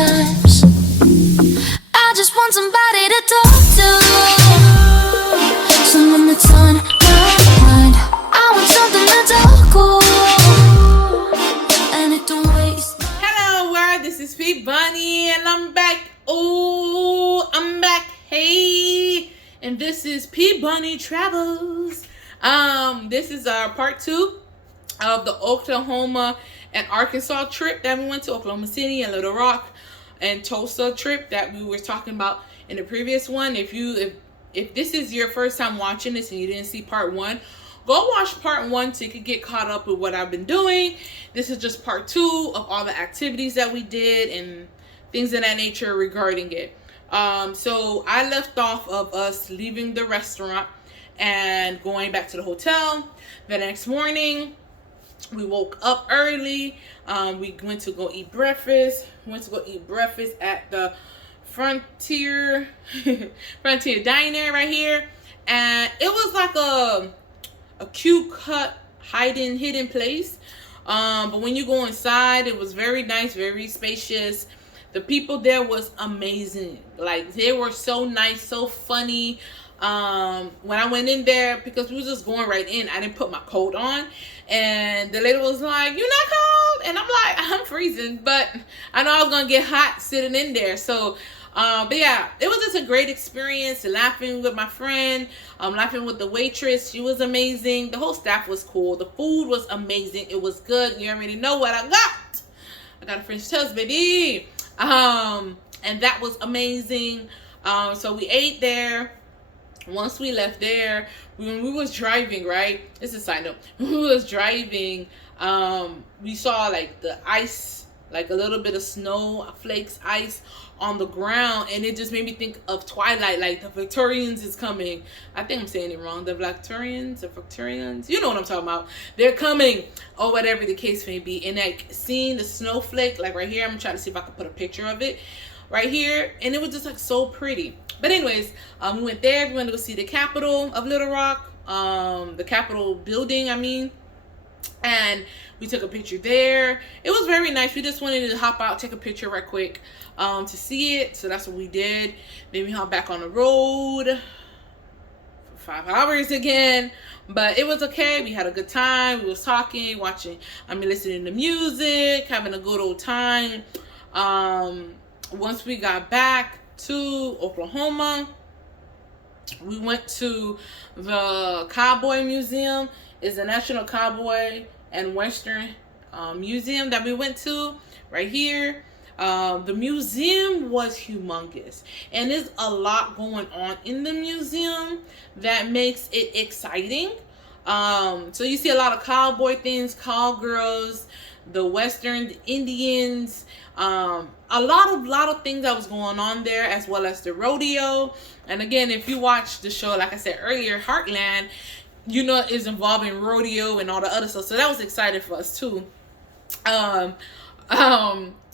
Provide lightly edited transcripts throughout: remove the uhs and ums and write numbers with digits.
sometimes. I just want somebody to talk to, someone that's on my mind. I want something that's all cool, and it don't waste time. Hello world, this is Pbunny and I'm back. Oh, I'm back. Hey, and this is Pbunny Travels. This is our part 2 of the Oklahoma and Arkansas trip that we went to, Oklahoma City and Little Rock and Tulsa trip that we were talking about in the previous one. If this is your first time watching this and you didn't see part 1, go watch part 1 so you can get caught up with what I've been doing. This is just part 2 of all the activities that we did and things of that nature regarding it. So I left off of us leaving the restaurant and going back to the hotel. The next morning, we woke up early. We went to go eat breakfast. At the Frontier Diner right here, and it was like a cute cut hidden place. But when you go inside, it was very nice, very spacious. The people there was amazing. Like, they were so nice, so funny. When I went in there, because we was just going right in, I didn't put my coat on, and the lady was like, "You're not cold?" And I'm like, "I'm freezing," but I know I was gonna get hot sitting in there. So but yeah, it was just a great experience, laughing with my friend, laughing with the waitress. She was amazing. The whole staff was cool. The food was amazing. It was good. You already know what I got. I got a French toast, baby. And that was amazing. So we ate there. Once we left there, when we was driving, right? This is a side note. When we was driving, we saw like the ice, like a little bit of snow flakes, ice on the ground, and it just made me think of Twilight, like the Victorians is coming. I think I'm saying it wrong. The Victorians, you know what I'm talking about. They're coming, or whatever the case may be. And like seeing the snowflake, like right here, I'm trying to see if I can put a picture of it right here, and it was just like so pretty. But anyways, we went there. We went to go see the Capitol of Little Rock, the Capitol building, I mean. And we took a picture there. It was very nice. We just wanted to hop out, take a picture right quick to see it. So that's what we did. Then we hopped back on the road for 5 hours again. But it was okay. We had a good time. We was talking, listening to music, having a good old time. Once we got back to Oklahoma, we went to the Cowboy Museum. It's a National Cowboy and Western Museum that we went to right here. The museum was humongous, and there's a lot going on in the museum that makes it exciting. So you see a lot of cowboy things, cowgirls, the Western Indians, a lot of things that was going on there, as well as the rodeo. And again, if you watch the show, like I said earlier, Heartland, you know, is involving rodeo and all the other stuff. So that was exciting for us too.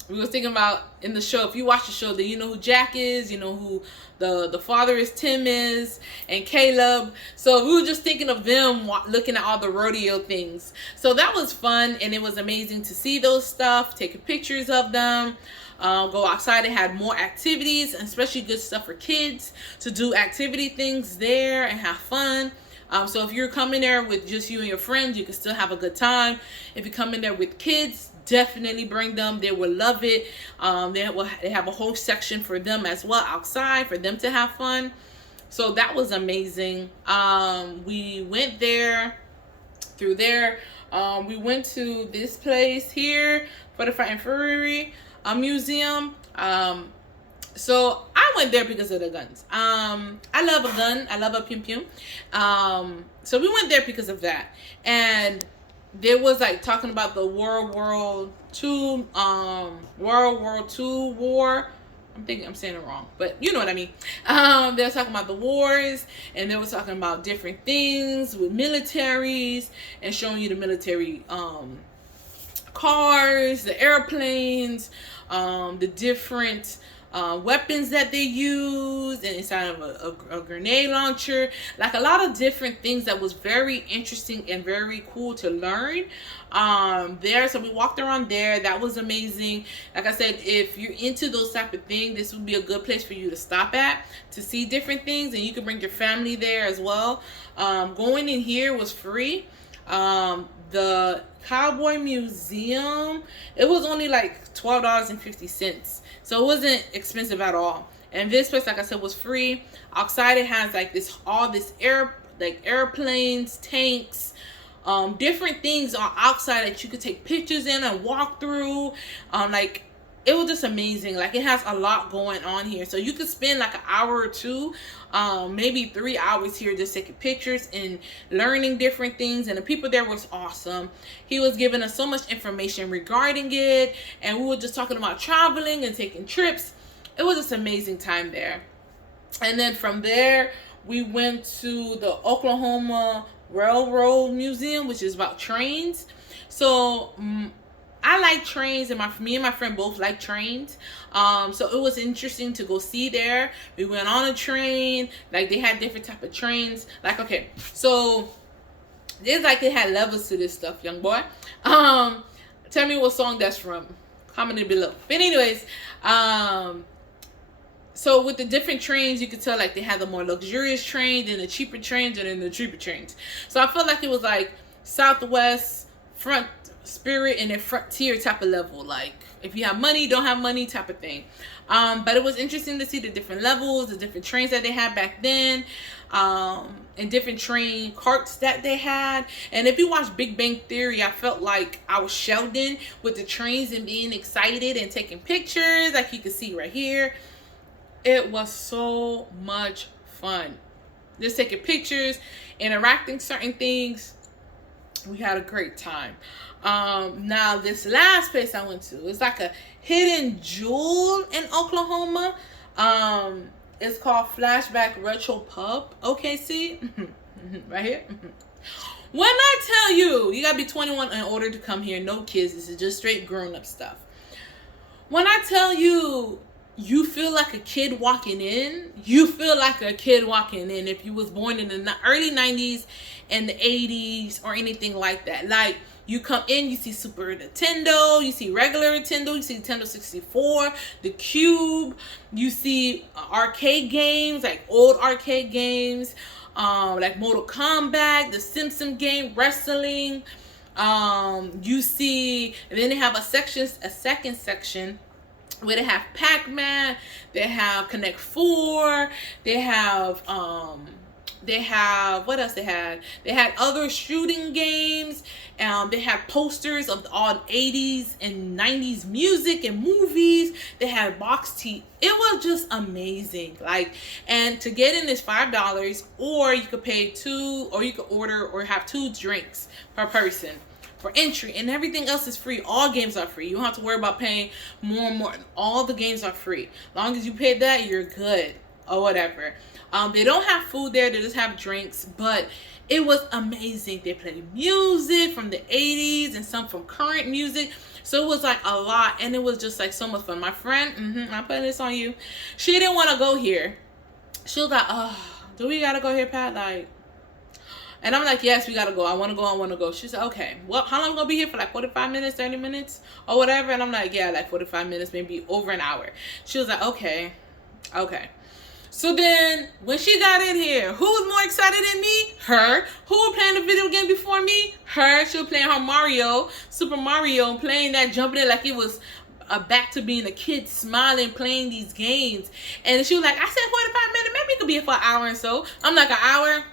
We was thinking about in the show, if you watch the show, then you know who Jack is, you know who the father is, Tim is, and Caleb. So we were just thinking of them looking at all the rodeo things. So that was fun, and it was amazing to see those stuff, taking pictures of them. Go outside. They had more activities, and especially good stuff for kids to do activity things there and have fun. So if you're coming there with just you and your friends, you can still have a good time. If you come in there with kids, definitely bring them. They will love it. They have a whole section for them as well outside for them to have fun. So that was amazing. We went there. Through there, we went to this place here for the Infantry museum. So I went there because of the guns. I love a gun. I love a pew pew. So we went there because of that. And there was like talking about the World War II war. I'm saying it wrong, but you know what I mean. They were talking about the wars, and they were talking about different things with militaries and showing you the military cars, the airplanes, the different weapons that they used, and inside of a grenade launcher, like a lot of different things that was very interesting and very cool to learn there. So we walked around there. That was amazing. Like I said, if you're into those type of things, this would be a good place for you to stop at to see different things, and you can bring your family there as well. Going in here was free. The Cowboy Museum, it was only like $12.50, so it wasn't expensive at all. And this place, like I said, was free. Outside it has like all this airplanes, tanks, different things are outside that you could take pictures in and walk through. Like it was just amazing. Like it has a lot going on here, so you could spend like an hour or two, maybe 3 hours here just taking pictures and learning different things. And the people there was awesome. He was giving us so much information regarding it, and we were just talking about traveling and taking trips. It was just an amazing time there. And then from there we went to the Oklahoma Railroad Museum, which is about trains. So I like trains, and me and my friend both like trains. So it was interesting to go see there. We went on a train. Like they had different type of trains. Like, okay, so there's like they had levels to this stuff, young boy. Tell me what song that's from. Comment it below. But anyways, so with the different trains, you could tell like they had the more luxurious trains and the cheaper trains and then the cheaper trains. So I felt like it was like Southwest, Front Spirit, and then Frontier type of level. Like if you have money, don't have money type of thing. But it was interesting to see the different levels, the different trains that they had back then, and different train carts that they had. And if you watch Big Bang Theory, I felt like I was Sheldon with the trains and being excited and taking pictures, like you can see right here. It was so much fun. Just taking pictures, interacting certain things. We had a great time. Now this last place I went to is like a hidden jewel in Oklahoma. It's called FlashBack RetroPub. Okay, see? Right here. When I tell you, you gotta be 21 in order to come here. No kids. This is just straight grown-up stuff. When I tell you, you feel like a kid walking in. You feel like a kid walking in if you was born in the early 90s and the 80s or anything like that. Like, you come in, you see Super Nintendo, you see regular Nintendo, you see Nintendo 64, the Cube, you see arcade games, like old arcade games, like Mortal Kombat, the Simpsons game, wrestling. You see, and then they have a second section where they have Pac-Man, they have Connect 4, they have what else they had? They had other shooting games. They had posters of all 80s and 90s music and movies. They had box tea. It was just amazing. Like, and to get in is $5, or you could pay two, or you could order or have 2 drinks per person for entry, and everything else is free. All games are free. You don't have to worry about paying more and more. All the games are free. As long as you pay that, you're good, or whatever. They don't have food there. They just have drinks, but it was amazing. They played music from the 80s and some from current music. So it was like a lot, and it was just like so much fun. My friend, I'm putting this on you. She didn't want to go here. She was like, "Oh, do we gotta go here, Pat?" Like, and I'm like, "Yes, we gotta go. I want to go." She said, "Okay, well, how long we gonna be here for? Like 45 minutes, 30 minutes, or whatever?" And I'm like, "Yeah, like 45 minutes, maybe over an hour." She was like, "Okay." So then, when she got in here, who was more excited than me? Her. Who was playing the video game before me? Her. She was playing her Mario, Super Mario, playing that, jumping it like it was back to being a kid, smiling, playing these games. And she was like, "I said 45 minutes, maybe it could be here for an hour or so." I'm like, "An hour?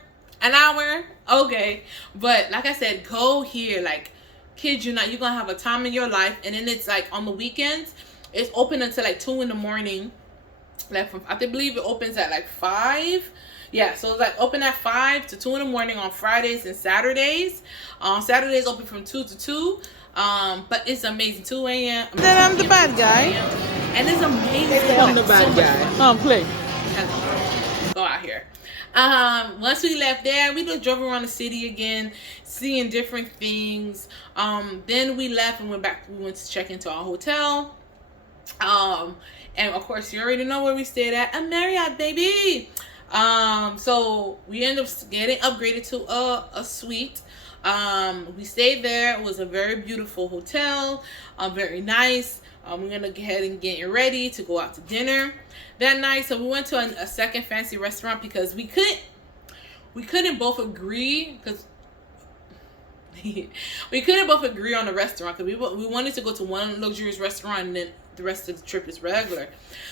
An hour? Okay." But like I said, go here. Like, kid you not, you're going to have a time in your life. And then it's like on the weekends, it's open until like 2 in the morning. Like from, I believe it opens at like 5. Yeah, so it's like open at 5 to 2 in the morning on Fridays and Saturdays. Saturdays open from 2 to 2. But it's amazing. 2 a.m. Then I'm the bad guy. And it's amazing. I'm the bad guy. Play. Go out here. Once we left there, we just drove around the city again, seeing different things. Then we left and went back. We went to check into our hotel. And of course, you already know where we stayed at, a Marriott, baby. So we ended up getting upgraded to a suite. We stayed there. It was a very beautiful hotel, very nice. We're gonna go ahead and get ready to go out to dinner that night. So we went to a second fancy restaurant because we couldn't both agree because we couldn't both agree on the restaurant because we wanted to go to one luxurious restaurant and then the rest of the trip is regular.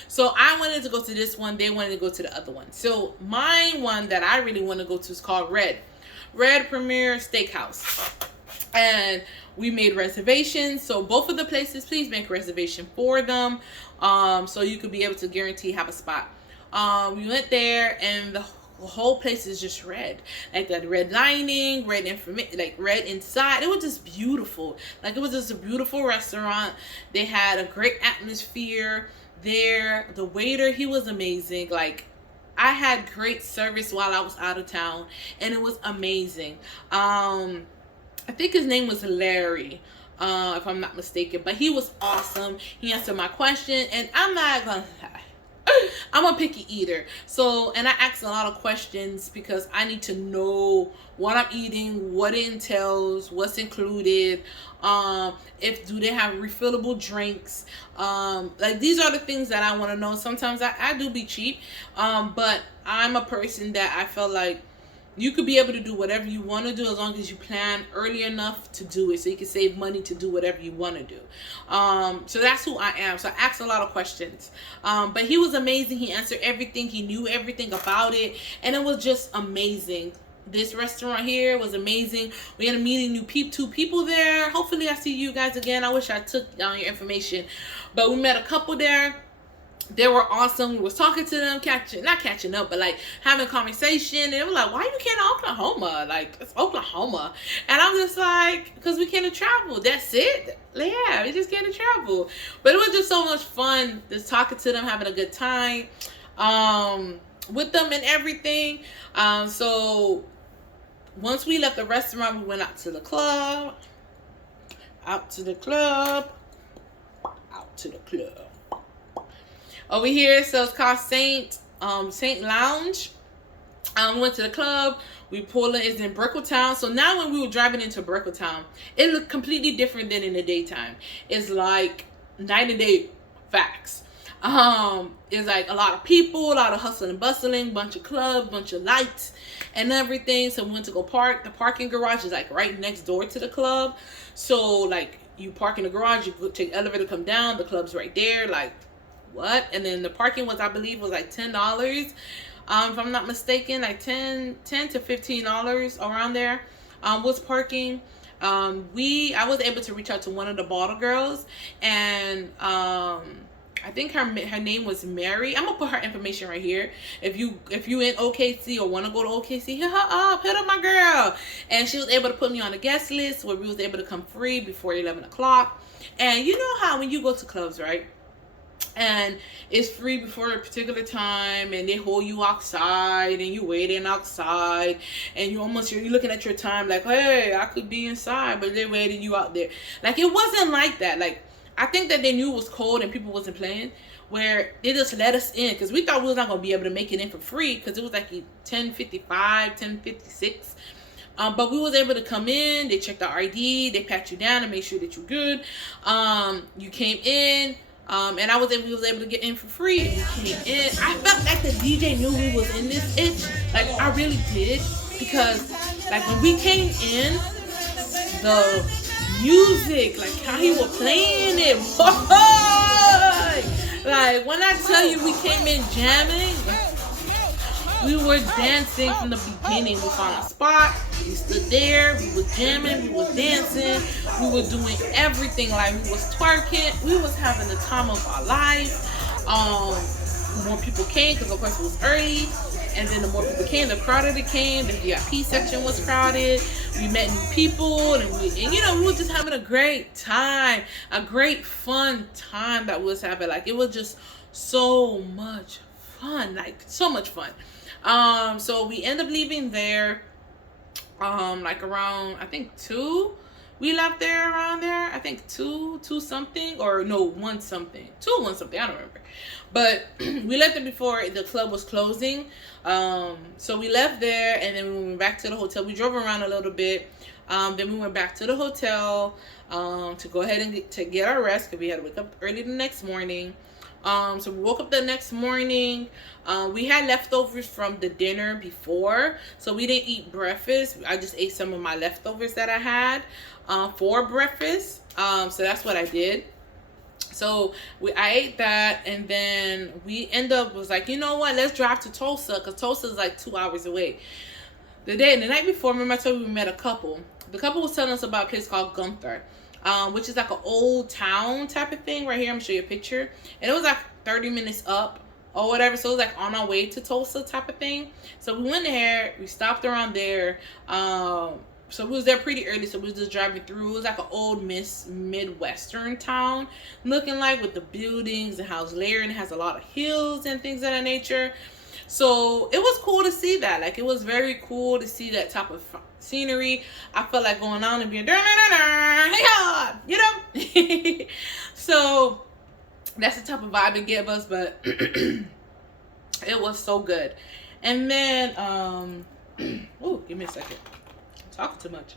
So I wanted to go to this one. They wanted to go to the other one. So my one that I really want to go to is called Red Premier Steakhouse. And we made reservations. So both of the places, please make a reservation for them. So you could be able to guarantee have a spot. We went there and the whole place is just red, like that red lining, red information, like red inside. It was just beautiful. Like it was just a beautiful restaurant. They had a great atmosphere there. The waiter, he was amazing. Like I had great service while I was out of town, and it was amazing. I think his name was Larry, if I'm not mistaken, but he was awesome. He answered my question, and I'm not gonna lie, I'm a picky eater. So, and I ask a lot of questions because I need to know what I'm eating, what it entails, what's included, if do they have refillable drinks. Like these are the things that I want to know. Sometimes I do be cheap, but I'm a person that I feel like you could be able to do whatever you want to do as long as you plan early enough to do it so you can save money to do whatever you want to do. So that's who I am. So I asked a lot of questions. But he was amazing. He answered everything. He knew everything about it. And it was just amazing. This restaurant here was amazing. We ended up meeting two people there. Hopefully I see you guys again. I wish I took down your information. But we met a couple there. They were awesome. We was talking to them, not catching up, but like having a conversation. And they were like, why you came to Oklahoma? Like, it's Oklahoma. And I'm just like, because we came to travel. That's it. Yeah, we just came to travel. But it was just so much fun just talking to them, having a good time with them and everything. So once we left the restaurant, we went out to the club. Over here, so it's called Saint Lounge. We went to the club. We pulled in. It's in Brickletown. So now when we were driving into Brickletown, it looked completely different than in the daytime. It's like night and day facts. It's like a lot of people, a lot of hustling and bustling, bunch of clubs, bunch of lights and everything. So we went to go park. The parking garage is like right next door to the club. So like you park in the garage, you take the elevator, come down, the club's right there. Like what? And then the parking was, I believe, was like $10. If I'm not mistaken, like $10 to $15 around there was parking. I was able to reach out to one of the bottle girls, and I think her name was Mary. I'm gonna put her information right here. If you in OKC or want to go to OKC, hit her up, hit up my girl. And she was able to put me on a guest list where we was able to come free before 11 o'clock. And you know how when you go to clubs, right? And it's free before a particular time, and they hold you outside, and you waiting outside, and you're looking at your time like, hey, I could be inside, but they waited you out there. Like it wasn't like that. Like I think that they knew it was cold and people wasn't playing, where they just let us in because we thought we was not gonna be able to make it in for free because it was like 10:55, 10:56. But we was able to come in. They checked our ID, they pat you down and make sure that you're good. You came in. And we was able to get in for free. And we came in. I felt like the DJ knew we was in this itch. Like I really did, because like when we came in, the music, like how he was playing it, boy. Like when I tell you we came in jamming, we were dancing from the beginning. We found a spot. We stood there. We was jamming. We was dancing. We were doing everything. Like we was twerking. We was having the time of our life. More people came because of course it was early. And then the more people came, the crowded it came. The VIP section was crowded. We met new people, and we were just having a great time, a great fun time that we was having. Like it was just so much fun, like so much fun. So we ended up leaving there like around I think 2 we left there around there. I think 2 something, or no, 1 something. 1 something, I don't remember. But we left it before the club was closing. So we left there, and then we went back to the hotel. We drove around a little bit. Then we went back to the hotel to go ahead and get our rest, because we had to wake up early the next morning. So we woke up the next morning. We had leftovers from the dinner before, so we didn't eat breakfast. I just ate some of my leftovers that I had for breakfast. So that's what I did. So I ate that, and then we was like, you know what, let's drive to Tulsa, because Tulsa is like 2 hours away. The night before, remember I told you we met a couple. The couple was telling us about a place called Guthrie, which is like an old town type of thing. Right here, I'm gonna show you a picture. And it was like 30 minutes up or whatever. So it was like on our way to Tulsa type of thing. So we went there, we stopped around there. So we was there pretty early, so we was just driving through. It was like an old Midwestern town looking like, with the buildings and how it's layered, and it has a lot of hills and things of that nature. So it was cool to see that. Like, it was very cool to see that type of scenery. I felt like going on and being, hey, you know? So that's the type of vibe it gave us, but it was so good. And then, oh, give me a second. I'm talking too much.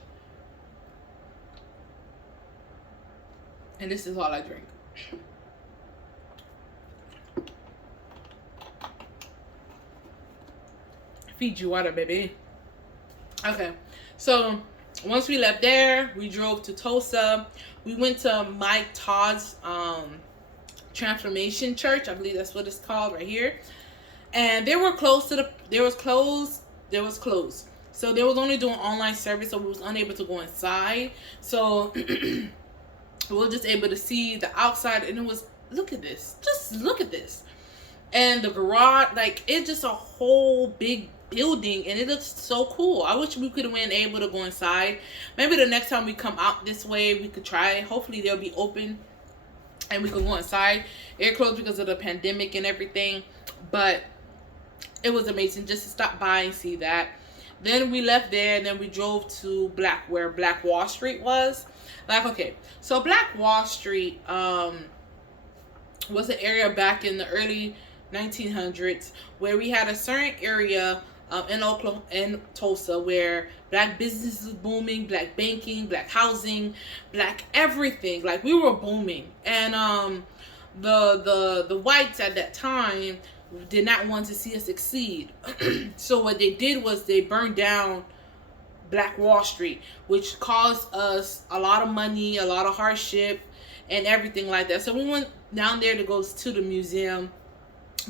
And this is all I drink. Feed you water, baby. Okay, so once we left there, we drove to Tulsa. We went to Todd's Transformation Church. I believe that's what it's called right here. And they were close to they was closed. So they was only doing online service, so we was unable to go inside. So we were just able to see the outside, and it was, look at this. Just look at this. And the garage, like, it's just a whole big building, and it looks so cool. I wish we could have been able to go inside. Maybe the next time we come out this way, we could try. Hopefully they'll be open and we can go inside. They're closed because of the pandemic and everything, but it was amazing just to stop by and see that. Then we left there, and then we drove to where Black Wall Street was. Like, okay, so Black Wall Street was an area back in the early 1900s where we had a certain area in Tulsa where black business was booming, black banking, black housing, black everything. Like, we were booming. And the whites at that time did not want to see us succeed. So what they did was they burned down Black Wall Street, which caused us a lot of money, a lot of hardship, and everything like that. So we went down there to go to the museum,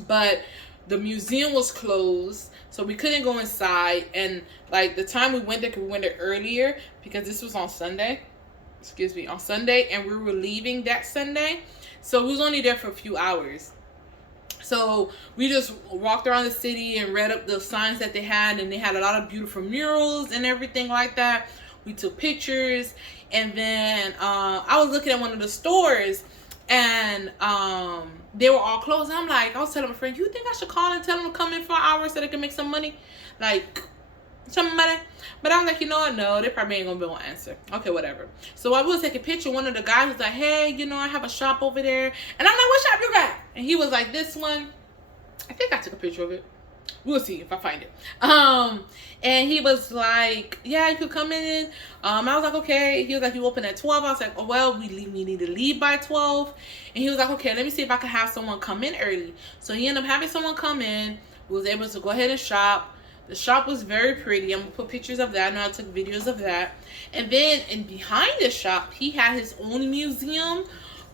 but the museum was closed, so we couldn't go inside. And like, the time we went there, 'cause we went there earlier because this was on Sunday, on Sunday, and we were leaving that Sunday, so we was only there for a few hours. So we just walked around the city and read up the signs that they had, and they had a lot of beautiful murals and everything like that. We took pictures, and then I was looking at one of the stores, and they were all closed. And I was telling my friend, you think I should call and tell them to come in for an hour so they can make some money? Like, some money. But I'm like, you know what? No, they probably ain't gonna be able to answer. Okay, whatever. So I was taking a picture. One of the guys was like, hey, you know, I have a shop over there. And I'm like, what shop you got? And he was like, this one. I think I took a picture of it. We'll see if I find it. And he was like, yeah, you could come in. I was like, okay. He was like, you open at 12. I was like, oh, well, we need to leave by 12. And he was like, okay, let me see if I can have someone come in early. So he ended up having someone come in. We was able to go ahead and shop. The shop was very pretty. I'm going to put pictures of that. I know I took videos of that. And then behind the shop, he had his own museum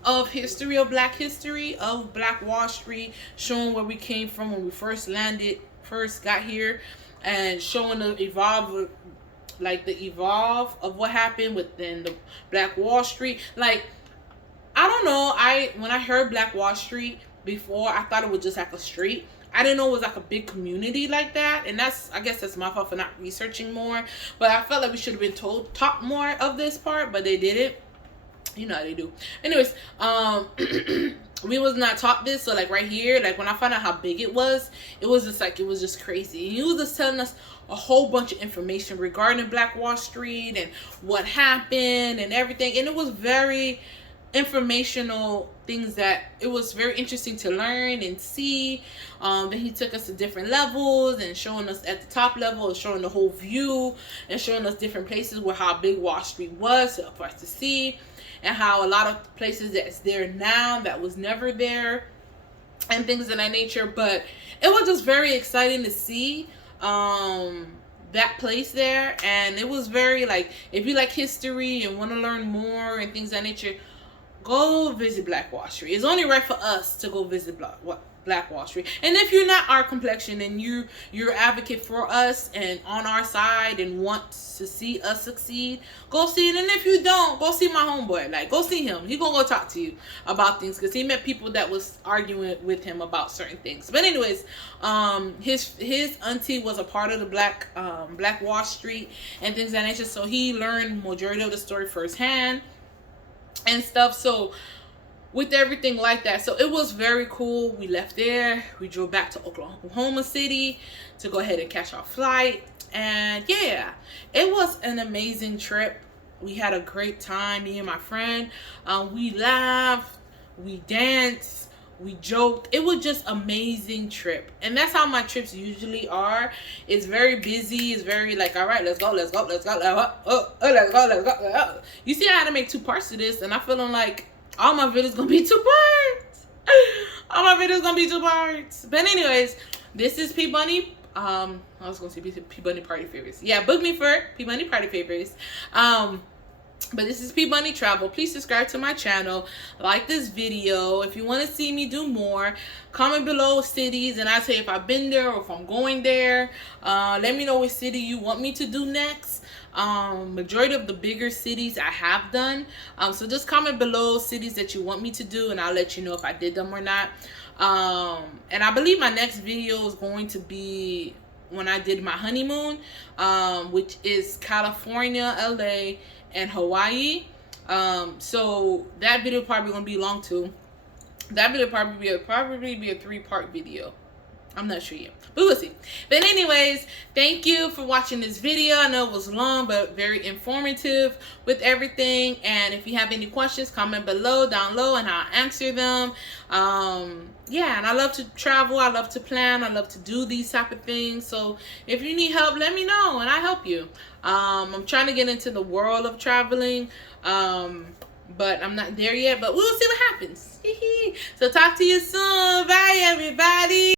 of history, of black history, of Black Wall Street, showing where we came from when we first got here, and showing the evolve of what happened within the Black Wall Street. Like, I don't know, when I heard Black Wall Street before, I thought it was just like a street. I didn't know it was like a big community like that, and I guess that's my fault for not researching more. But I felt like we should have been taught more of this part, but they didn't. You know how they do. Anyways, we was not taught this. So like right here, like when I found out how big it was just like, it was just crazy. He was just telling us a whole bunch of information regarding Black Wall Street and what happened and everything. And it was very informational things that it was very interesting to learn and see. Then he took us to different levels and showing us at the top level and showing the whole view and showing us different places where how big Wall Street was for us to see, and how a lot of places that's there now that was never there and things of that nature. But it was just very exciting to see that place there. And it was very like, if you like history and want to learn more and things of that nature, go visit Black Wall Street. It's only right for us to go visit Black Wall Street. And if you're not our complexion and you're advocate for us and on our side and want to see us succeed, go see it. And if you don't, go see my homeboy. Like, go see him. He gonna go talk to you about things, because he met people that was arguing with him about certain things. But anyways, his auntie was a part of the Black Wall Street and things of that nature, so he learned majority of the story firsthand and stuff. So with everything like that, so it was very cool. We left there, we drove back to Oklahoma City to go ahead and catch our flight. And yeah, it was an amazing trip. We had a great time, me and my friend. We laughed, we danced, we joked. It was just amazing trip. And that's how my trips usually are. It's very busy. It's very like, all right, let's go. Let's go. You see, I had to make 2 parts to this, and I'm feeling like all my videos gonna be 2 parts. All my videos gonna be 2 parts. But anyways, this is Pbunny. I was gonna say Pbunny Party Favorites. Yeah, book me for Pbunny Party Favorites. But this is Pbunny Travel. Please subscribe to my channel. Like this video. If you want to see me do more, comment below cities and I'll tell you if I've been there or if I'm going there. Let me know which city you want me to do next. Majority of the bigger cities I have done. So just comment below cities that you want me to do and I'll let you know if I did them or not. And I believe my next video is going to be when I did my honeymoon, which is California, LA, and Hawaii. So that video probably gonna be long too. That video probably be a 3-part video. I'm not sure yet, but we'll see. But anyways, thank you for watching this video. I know it was long, but very informative with everything. And if you have any questions, comment down low, and I'll answer them. Yeah, and I love to travel. I love to plan. I love to do these type of things. So if you need help, let me know, and I'll help you. I'm trying to get into the world of traveling, but I'm not there yet. But we'll see what happens. So talk to you soon. Bye, everybody.